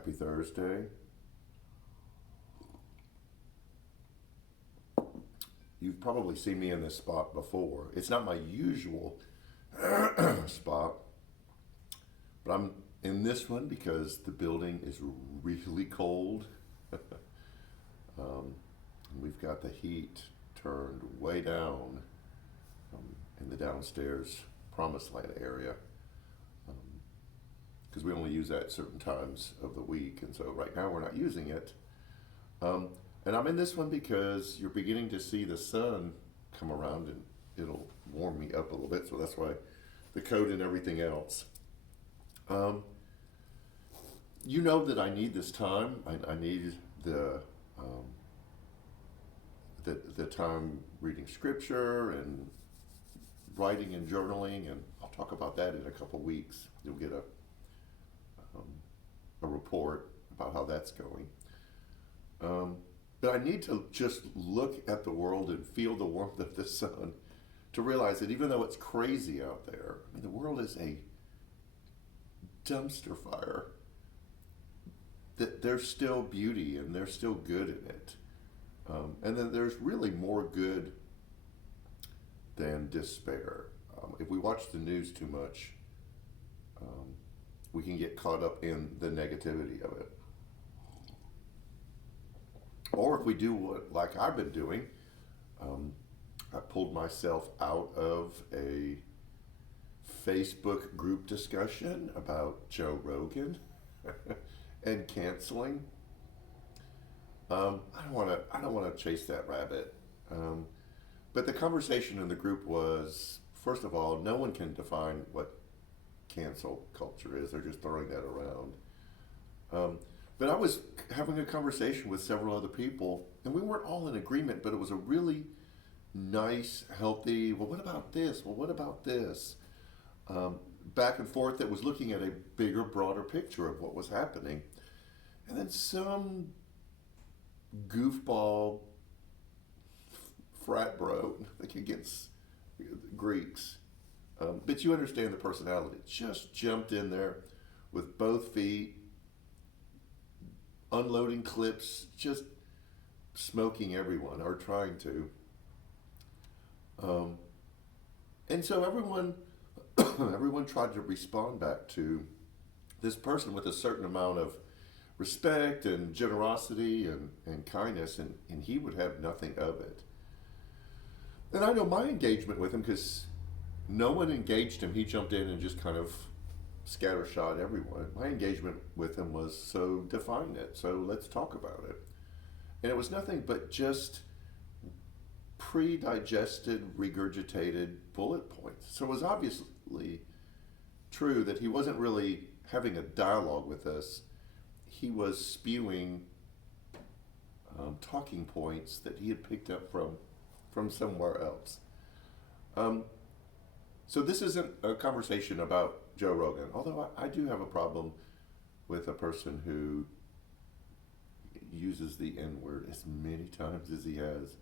Happy Thursday. You've probably seen me in this spot before. It's not my usual spot, but I'm in this one because the building is really cold. We've got the heat turned way down in the downstairs promised land area because we only use that at certain times of the week, and so right now we're not using it. And I'm in this one because you're beginning to see the sun come around and it'll warm me up a little bit, so that's why the coat and everything else. You know that I need this time. I need the time reading scripture and writing and journaling, and I'll talk about that in a couple weeks. You'll get a report about how that's going. But I need to just look at the world and feel the warmth of the sun to realize that even though it's crazy out there, I mean, the world is a dumpster fire, that there's still beauty and there's still good in it. And then there's really more good than despair. If we watch the news too much, we can get caught up in the negativity of it. Or if we do what, like I've been doing, I pulled myself out of a Facebook group discussion about Joe Rogan and canceling. I don't want to chase that rabbit. But the conversation in the group was, first of all, no one can define what cancel culture is. They're just throwing that around. But I was having a conversation with several other people, and we weren't all in agreement, but it was a really nice, healthy, well, what about this? Well, what about this? Back and forth that was looking at a bigger, broader picture of what was happening. And then some goofball frat bro, like against Greeks, but you understand the personality, just jumped in there with both feet, unloading clips, just smoking everyone, or trying to. And so everyone tried to respond back to this person with a certain amount of respect and generosity and kindness, and he would have nothing of it. And I know my engagement with him, because no one engaged him. He jumped in and just kind of scattershot everyone. My engagement with him was, so define it, so let's talk about it. And it was nothing but just pre-digested, regurgitated bullet points. So it was obviously true that he wasn't really having a dialogue with us. He was spewing talking points that he had picked up from somewhere else. So this isn't a conversation about Joe Rogan, although I do have a problem with a person who uses the N-word as many times as he has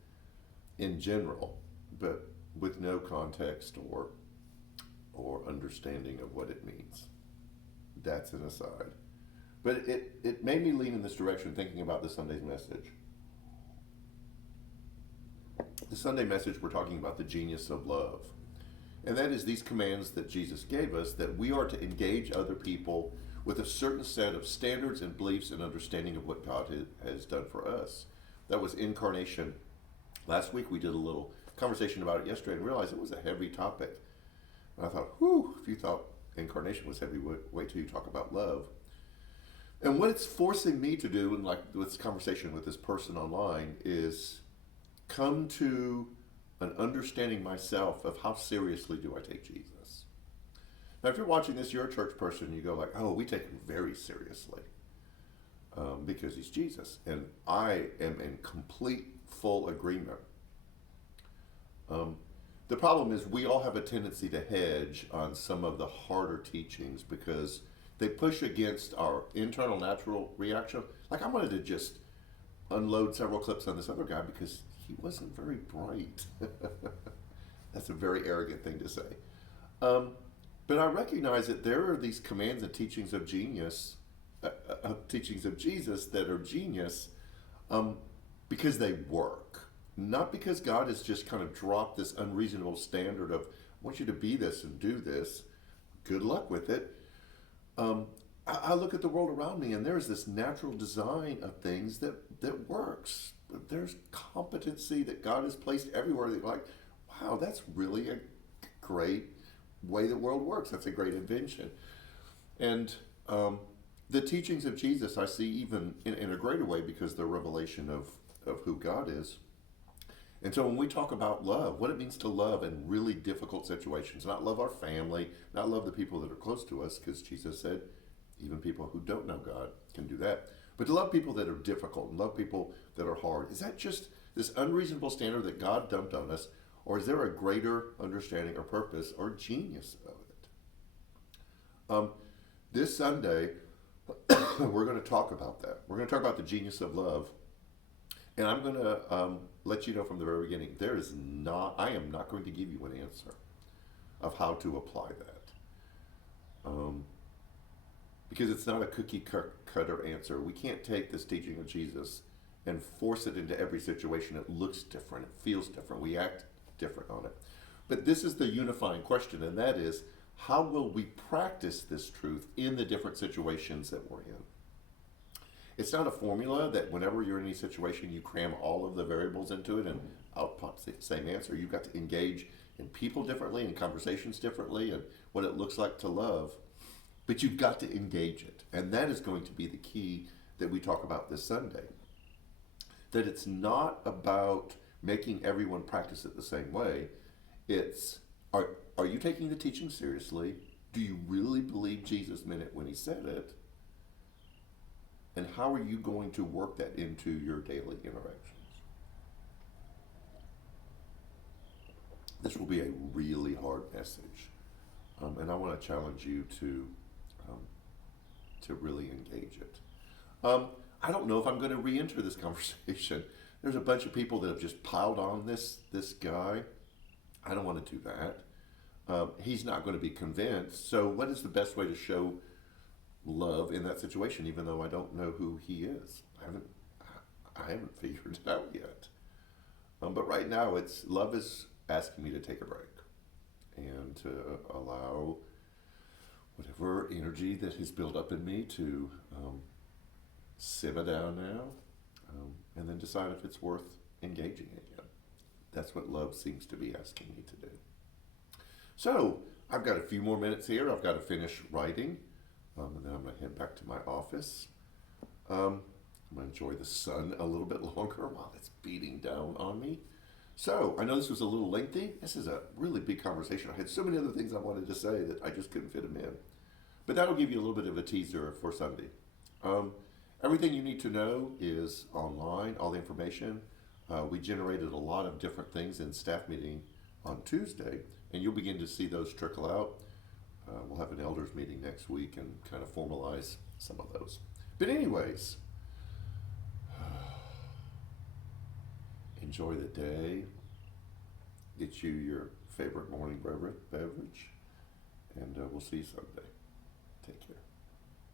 in general, but with no context or understanding of what it means. That's an aside. But it made me lean in this direction thinking about the Sunday's message. The Sunday message, we're talking about the genius of love. And that is these commands that Jesus gave us, that we are to engage other people with a certain set of standards and beliefs and understanding of what God has done for us. That was incarnation. Last week we did a little conversation about it yesterday and realized it was a heavy topic. And I thought, whew, if you thought incarnation was heavy, wait till you talk about love. And what it's forcing me to do, and like this conversation with this person online, is come to an understanding myself of how seriously do I take Jesus. Now, if you're watching this, you're a church person, you go like, oh, we take him very seriously because he's Jesus. And I am in complete, full agreement. The problem is we all have a tendency to hedge on some of the harder teachings because they push against our internal natural reaction. Like I wanted to just unload several clips on this other guy because he wasn't very bright. That's a very arrogant thing to say. But I recognize that there are these commands and teachings of genius teachings of Jesus that are genius, um, because they work. Not because God has just kind of dropped this unreasonable standard of, I want you to be this and do this. Good luck with it. Um, I look at the world around me and there's this natural design of things that works. There's competency that God has placed everywhere that you're like, wow, that's really a great way the world works. That's a great invention. And the teachings of Jesus I see even in a greater way because they're revelation of who God is. And so when we talk about love, what it means to love in really difficult situations, not love our family, not love the people that are close to us, because Jesus said even people who don't know God can do that, but to love people that are difficult and love people that are hard. Is that just this unreasonable standard that God dumped on us, or is there a greater understanding or purpose or genius of it? This Sunday, we're going to talk about that. We're going to talk about the genius of love. And I'm going to let you know from the very beginning, I am not going to give you an answer of how to apply that. Because it's not a cookie cutter answer. We can't take this teaching of Jesus and force it into every situation. It looks different. It feels different. We act different on it. But this is the unifying question, and that is, how will we practice this truth in the different situations that we're in? It's not a formula that whenever you're in any situation, you cram all of the variables into it and out pops the same answer. You've got to engage in people differently, in conversations differently, and what it looks like to love. But you've got to engage it. And that is going to be the key that we talk about this Sunday. That it's not about making everyone practice it the same way. It's, are you taking the teaching seriously? Do you really believe Jesus meant it when he said it? And how are you going to work that into your daily interactions? This will be a really hard message. And I want to challenge you to really engage it. I don't know if I'm going to re-enter this conversation. There's a bunch of people that have just piled on this guy. I don't want to do that. He's not going to be convinced. So what is the best way to show love in that situation, even though I don't know who he is? I haven't figured it out yet. But right now, love is asking me to take a break and to allow whatever energy that has built up in me to simmer down now, and then decide if it's worth engaging again. That's what love seems to be asking me to do. So I've got a few more minutes here. I've got to finish writing, and then I'm going to head back to my office. I'm going to enjoy the sun a little bit longer while it's beating down on me. So I know this was a little lengthy. This is a really big conversation. I had so many other things I wanted to say that I just couldn't fit them in. But that'll give you a little bit of a teaser for Sunday. Everything you need to know is online, all the information. We generated a lot of different things in staff meeting on Tuesday, and you'll begin to see those trickle out. We'll have an elders meeting next week and kind of formalize some of those. But anyways, enjoy the day. Get you your favorite morning beverage, and we'll see you Sunday. Take care.